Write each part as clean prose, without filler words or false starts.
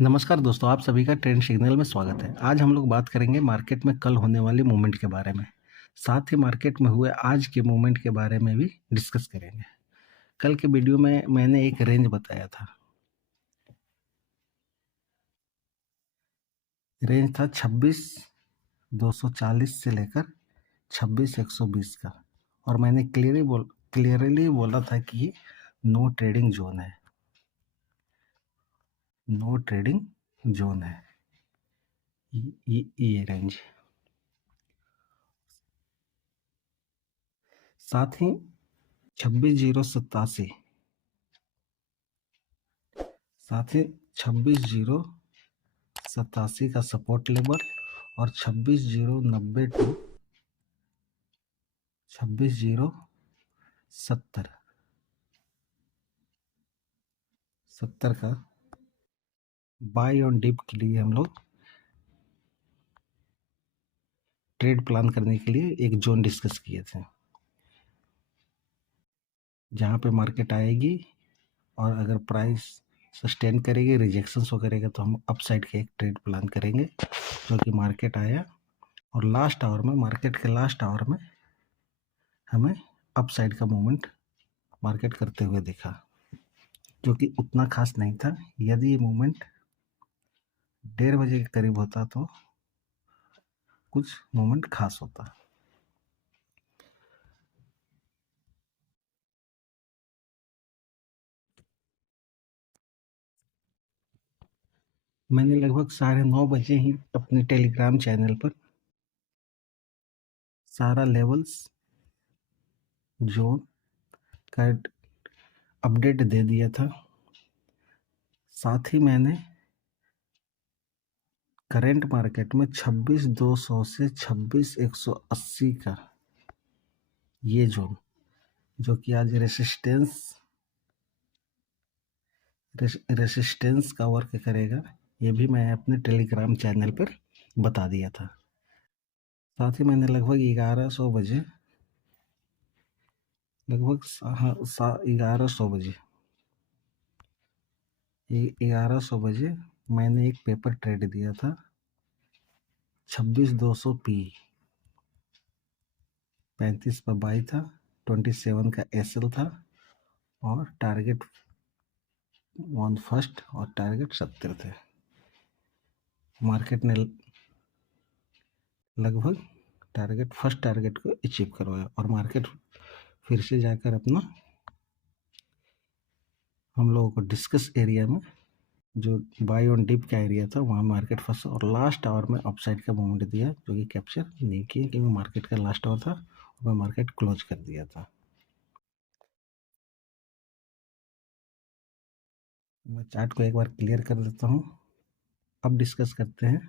नमस्कार दोस्तों, आप सभी का ट्रेंड सिग्नल में स्वागत है। आज हम लोग बात करेंगे मार्केट में कल होने वाली मूवमेंट के बारे में। साथ ही मार्केट में हुए आज के मूवमेंट के बारे में भी डिस्कस करेंगे। कल के वीडियो में मैंने एक रेंज बताया था। रेंज था 26,240 से लेकर 26,120 का, और मैंने क्लियरली बोला था कि ये नो ट्रेडिंग जोन है। नो ट्रेडिंग जोन है ये रेंज। साथ ही 26,087 26,087 का सपोर्ट लेवल और 26,090 टू 26,070 का बाय ऑन डिप के लिए हम लोग ट्रेड प्लान करने के लिए एक जोन डिस्कस किए थे, जहाँ पे मार्केट आएगी और अगर प्राइस सस्टेन करेगी, रिजेक्शन शो करेगा, तो हम अपसाइड के एक ट्रेड प्लान करेंगे। जो कि मार्केट आया और मार्केट के लास्ट आवर में हमें अपसाइड का मूवमेंट मार्केट करते हुए दिखा, जो कि उतना खास नहीं था। यदि ये मूवमेंट 1:30 बजे के करीब होता तो कुछ मूवमेंट खास होता। मैंने लगभग 9:30 ही अपने टेलीग्राम चैनल पर सारा लेवल्स जोन का अपडेट दे दिया था। साथ ही मैंने करंट मार्केट में 26,200 से 26,180 का ये जोन, जो कि आज रेसिस्टेंस का वर्क करेगा, ये भी मैं अपने टेलीग्राम चैनल पर बता दिया था। साथ ही मैंने लगभग 1100 बजे 1100 बजे मैंने एक पेपर ट्रेड दिया था 26,200 पी। 35 पर बाई था, 27 का एसएल था और टारगेट 1 फर्स्ट और टारगेट 70 थे। मार्केट ने लगभग फर्स्ट टारगेट को अचीव करवाया और मार्केट फिर से जाकर अपना हम लोगों को डिस्कस एरिया में, जो बाय ऑन डिप का एरिया था, वहाँ मार्केट फंसा और लास्ट आवर में अपसाइड का मूवमेंट दिया, जो कि कैप्चर नहीं किया क्योंकि मार्केट का लास्ट आवर था और मैं मार्केट क्लोज कर दिया था। मैं चार्ट को एक बार क्लियर कर देता हूँ। अब डिस्कस करते हैं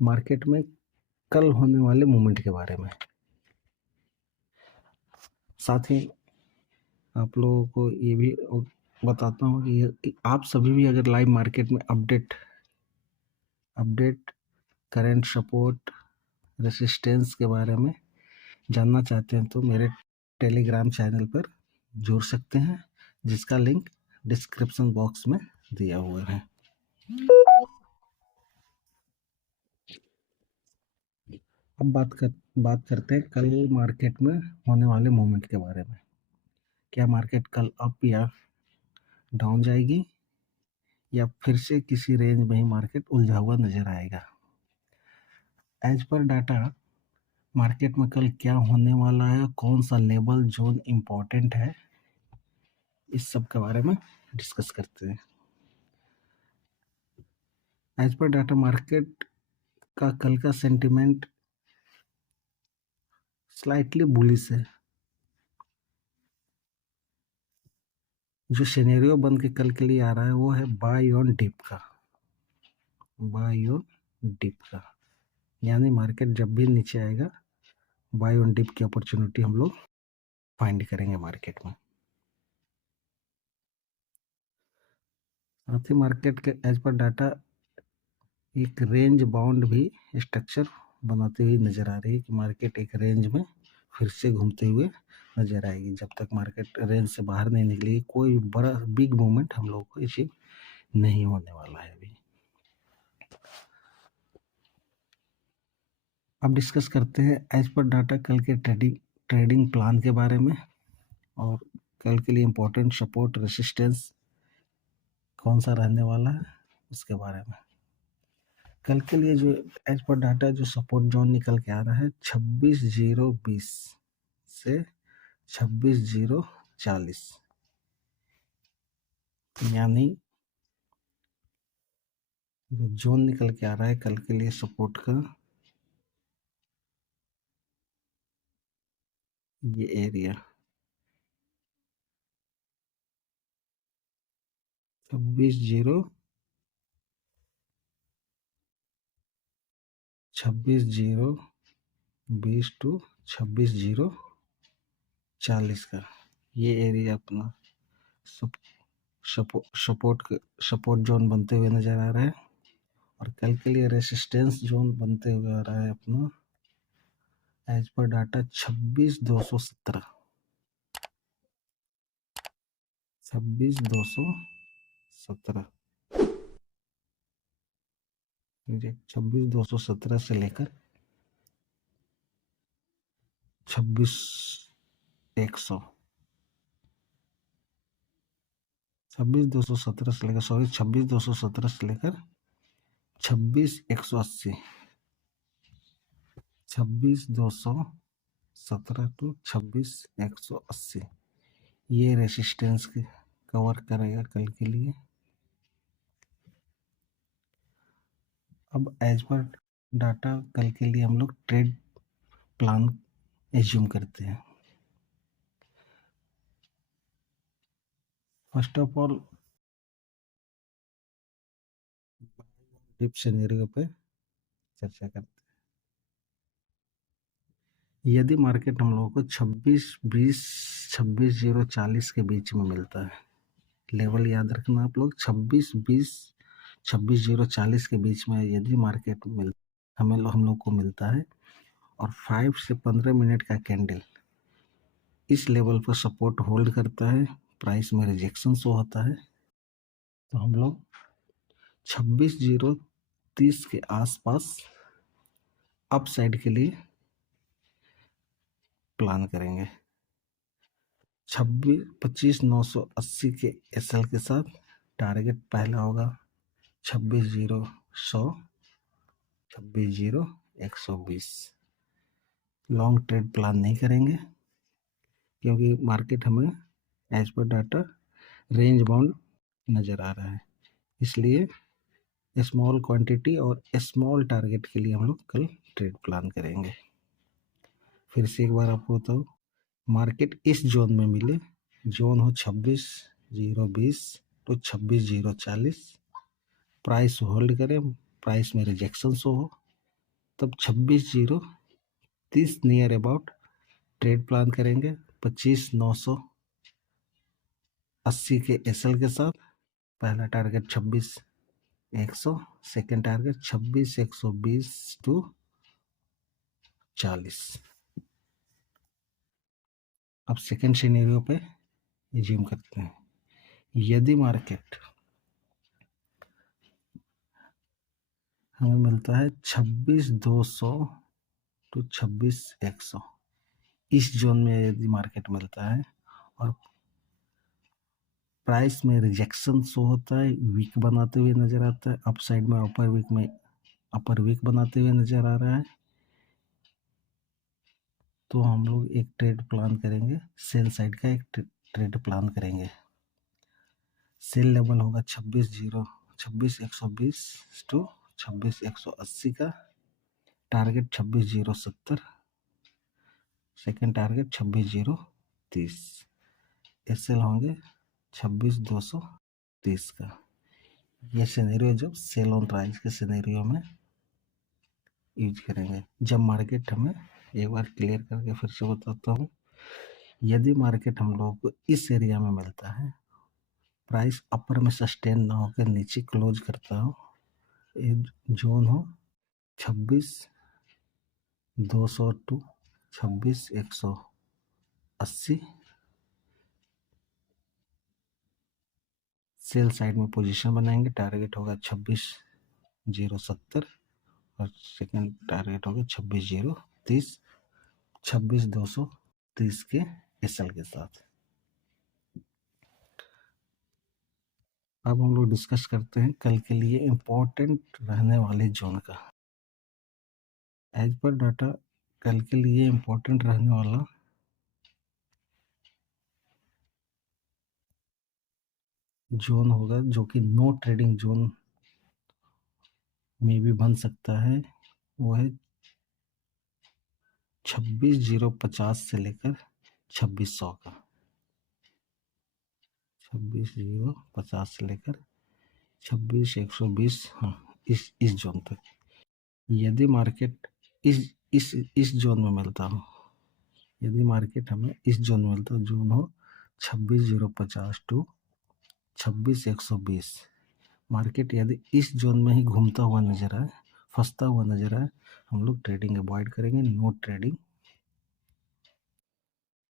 मार्केट में कल होने वाले मूवमेंट के बारे में। साथ ही आप लोगों को ये भी बताता हूँ कि आप सभी भी अगर लाइव मार्केट में अपडेट करंट सपोर्ट रेसिस्टेंस के बारे में जानना चाहते हैं तो मेरे टेलीग्राम चैनल पर जुड़ सकते हैं, जिसका लिंक डिस्क्रिप्शन बॉक्स में दिया हुआ है। अब बात करते हैं कल मार्केट में होने वाले मूवमेंट के बारे में। क्या मार्केट कल अप या डाउन जाएगी या फिर से किसी रेंज में ही मार्केट उलझा हुआ नजर आएगा? एज पर डाटा मार्केट में कल क्या होने वाला है, कौन सा लेवल जोन इम्पोर्टेंट है, इस सब के बारे में डिस्कस करते हैं। एज पर डाटा मार्केट का कल का सेंटिमेंट स्लाइटली बुलिश है। जो सिनेरियो बन के कल के लिए आ रहा है वो है बाय ऑन डिप का, यानी मार्केट जब भी नीचे आएगा बाय ऑन डिप की अपॉर्चुनिटी हम लोग फाइंड करेंगे मार्केट में। साथ ही मार्केट के एज पर डाटा एक रेंज बाउंड भी स्ट्रक्चर बनाती हुई नजर आ रही है कि मार्केट एक रेंज में फिर से घूमते हुए नजर आएगी। जब तक मार्केट रेंज से बाहर नहीं निकलेगी कोई बड़ा बिग मूवमेंट हम लोग को अचीव नहीं होने वाला है अभी। अब डिस्कस करते हैं एज पर डाटा कल के ट्रेडिंग प्लान के बारे में, और कल के लिए इम्पोर्टेंट सपोर्ट रेसिस्टेंस कौन सा रहने वाला है उसके बारे में। कल के लिए जो एज पर डाटा जो सपोर्ट जोन निकल के आ रहा है 26,020 से 26,040, यानी जो जोन निकल के आ रहा है कल के लिए सपोर्ट का, ये एरिया 26,020 टू 26,040 का ये एरिया अपना सपोर्ट जोन बनते हुए नजर आ रहा है। और कल के लिए रेसिस्टेंस जोन बनते हुए आ रहा है अपना एज पर डाटा 26,217, 26,217, 26,217 से लेकर 26,100, 26,217 से लेकर 26,217 से लेकर 26,180, 26,217 टू 26,180 ये रेसिस्टेंस कवर करेगा कल के लिए। अब एज पर डाटा कल के लिए हम लोग ट्रेड प्लान एज्यूम करते हैं। First of all dip scenario पे चर्चा करते हैं। यदि मार्केट हम लोगों को 26,20 26,040 के बीच में मिलता है, लेवल याद रखना आप लोग, 26,20 26,040 के बीच में यदि मार्केट हम लोग को मिलता है और 5 से 15 मिनट का कैंडल इस लेवल पर सपोर्ट होल्ड करता है, प्राइस में रिजेक्शन शो होता है, तो हम लोग 26,030 के आसपास अप साइड के लिए प्लान करेंगे। 25,980 के एसएल के साथ टारगेट पहला होगा 26,000, 26,120। लॉन्ग ट्रेड प्लान नहीं करेंगे क्योंकि मार्केट हमें as per data range bound नज़र आ रहा है, इसलिए स्मॉल क्वांटिटी और स्मॉल टारगेट के लिए हम लोग कल ट्रेड प्लान करेंगे। फिर से एक बार आपको बताऊँ, मार्केट इस जोन में मिले, जोन हो 26,020 टू 26,040, प्राइस होल्ड करें, प्राइस में रिजेक्शन शो हो, तब 26,030 नियर अबाउट ट्रेड प्लान करेंगे 25,980 के एसएल के साथ। पहला टारगेट 26,100, सेकेंड टारगेट 26,120 टू 40। अब सेकेंड सिनेरियो पे एज्यूम करते हैं, यदि मार्केट हमें मिलता है 26,200 टू 26,100, इस जोन में यदि मार्केट मिलता है और प्राइस में रिजेक्शन शो होता है, वीक बनाते हुए नजर आता है, अप साइड में अपर वीक बनाते हुए नजर आ रहा है, तो हम लोग एक ट्रेड प्लान करेंगे, सेल साइड का एक ट्रेड प्लान करेंगे। सेल लेवल होगा 26,120 टू 26,180 का, टारगेट 26,070, सेकेंड टारगेट 26,030, एसएल होंगे 26,230 का। ये सिनेरियो जब सेल ऑन राइज के सिनेरियो में यूज करेंगे। जब मार्केट हमें एक बार क्लियर करके फिर से बताता हूँ, यदि मार्केट हम लोग को इस एरिया में मिलता है, प्राइस अपर में सस्टेन ना होकर नीचे क्लोज करता हो, जोन हो 26,200 टू 26,180, सेल साइड में पोजीशन बनाएंगे, टारगेट होगा 26,070 और सेकंड टारगेट होगा 26,030, 26,230 के एसएल के साथ। अब हम लोग डिस्कस करते हैं कल के लिए इम्पोर्टेंट रहने वाले जोन का। एज पर डाटा कल के लिए इम्पोर्टेंट रहने वाला जोन होगा, जो कि नो ट्रेडिंग जोन में भी बन सकता है, वो है 26,050 से लेकर 2600 का। 26,050 से लेकर 26,120, हाँ, इस जोन तक। यदि मार्केट इस जोन में मिलता हो, यदि मार्केट हमें इस जोन में मिलता हो, जोन हो 26,050 टू 26,120, मार्केट यदि इस जोन में ही घूमता हुआ नजर आए, फंसता हुआ नजर आए, हम लोग ट्रेडिंग अवॉइड करेंगे।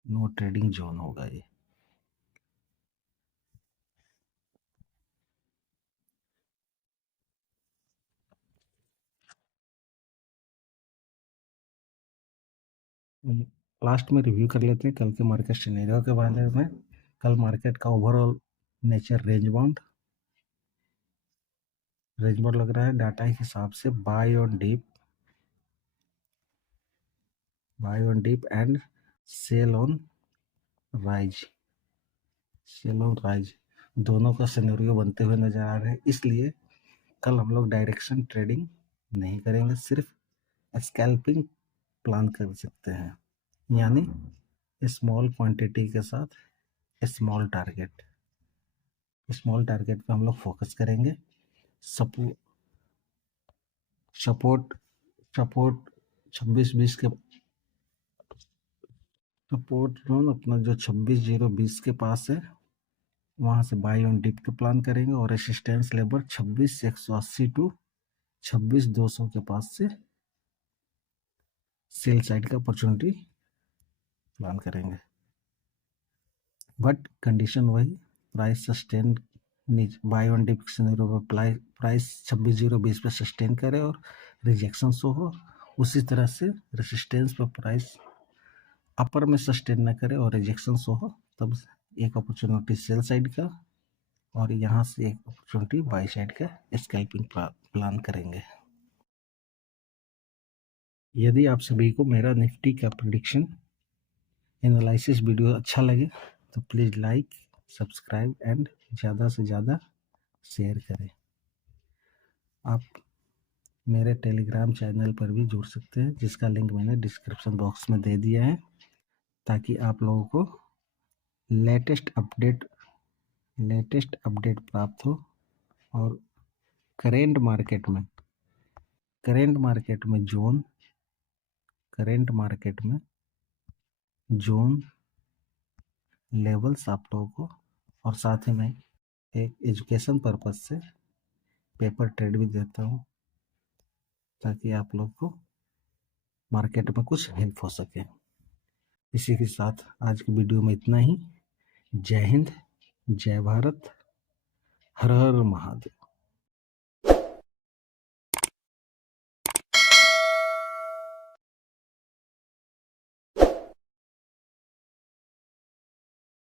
नो ट्रेडिंग जोन होगा ये। लास्ट में रिव्यू कर लेते हैं कल के मार्केट सिनेरियो के बारे में। कल मार्केट का ओवरऑल नेचर रेंज बाउंड लग रहा है डाटा के हिसाब से। Buy on dip and sell on rise दोनों का सिनेरियो बनते हुए नजर आ रहे हैं। इसलिए कल हम लोग डायरेक्शन ट्रेडिंग नहीं करेंगे, सिर्फ स्कैल्पिंग प्लान कर सकते हैं, यानी स्मॉल क्वांटिटी के साथ स्मॉल टारगेट पे हम लोग फोकस करेंगे। सपोर्ट 26-20 के सपोर्ट जोन अपना जो 26,020 के पास है, वहां से बाई ऑन डिप के प्लान करेंगे, और रेसिस्टेंस लेवल 26,180 टू 26,200 के पास से सेल साइड का अपॉर्चुनिटी प्लान करेंगे। बट कंडीशन वही, price sustain buy on dip scenario पे प्राइस 26,020 पे सस्टेन करे और रिजेक्शन शो हो, उसी तरह से रेसिस्टेंस पर प्राइस अपर में सस्टेन न करे और रिजेक्शन शो हो, तब एक अपॉर्चुनिटी सेल साइड का और यहाँ से एक अपॉर्चुनिटी बाय साइड का स्कैल्पिंग प्लान करेंगे। यदि आप सभी को मेरा निफ्टी का प्रेडिक्शन एनालिसिस वीडियो अच्छा लगे तो प्लीज़ लाइक, सब्सक्राइब एंड ज़्यादा से ज़्यादा शेयर करें। आप मेरे टेलीग्राम चैनल पर भी जुड़ सकते हैं, जिसका लिंक मैंने डिस्क्रिप्शन बॉक्स में दे दिया है, ताकि आप लोगों को लेटेस्ट अपडेट प्राप्त हो और करेंट मार्केट में जोन लेवल्स आप लोगों को, और साथ ही में एक एजुकेशन पर्पज से पेपर ट्रेड भी देता हूँ, ताकि आप लोग को मार्केट में कुछ हेल्प हो सके। इसी के साथ आज की वीडियो में इतना ही। जय हिंद, जय भारत, हर हर महादेव।